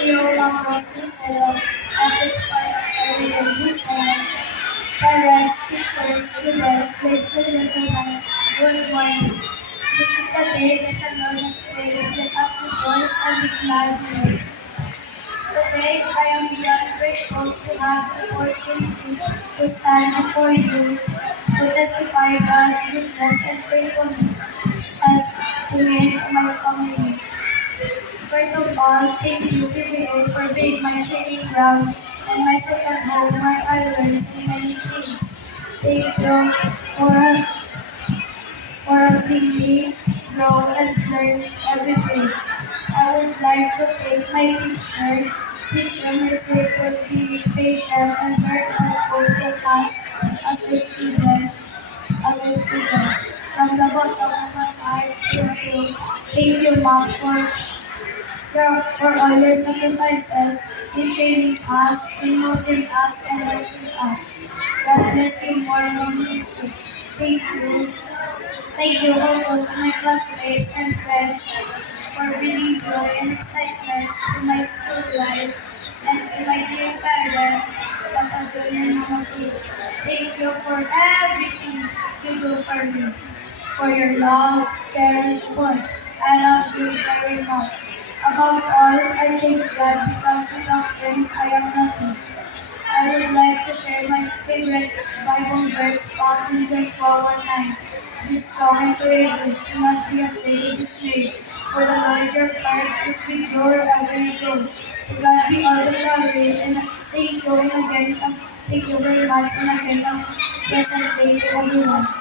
CEO of Frosties, hello. Principal of Early hello. Parents, teachers, students, ladies and gentlemen, good morning. This is the day that the Lord has created. Let us rejoice and be glad in it. Today, I am beyond grateful to have the opportunity to stand before you to testify God's goodness and faithfulness as to me and my family. First of all, thank you CBA for being my training ground and my second home where I learned so many things. Thank you for, for helping me grow and learn every day. I would like to thank my teacher Mercy, for being patient and very helpful to us as a students, From the bottom of my heart, thank you. Thank you, Mom, for all your sacrifices in training us, in molding us, and helping us. God bless you more and mercy. Thank you. Thank you also to my classmates and friends for bringing joy and excitement to my school life, and to my dear parents, Papa John and Mama P. Thank you for everything you do for me, for your love, care, and support. I love you very much. Above all, I thank God because without Him, I am nothing. I would like to share my favorite Bible verse found in Joshua 1:9. Be strong and courageous, do not be afraid or dismayed, for the Lord your God is with you wherever you go. To God be all the glory, and thank you very much, and again, a pleasant day to everyone.